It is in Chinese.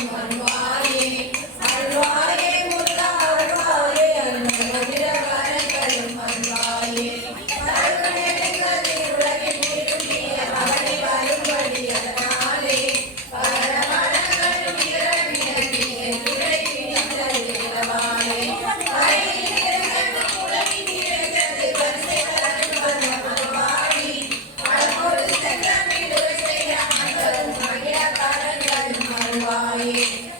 Thank you. は。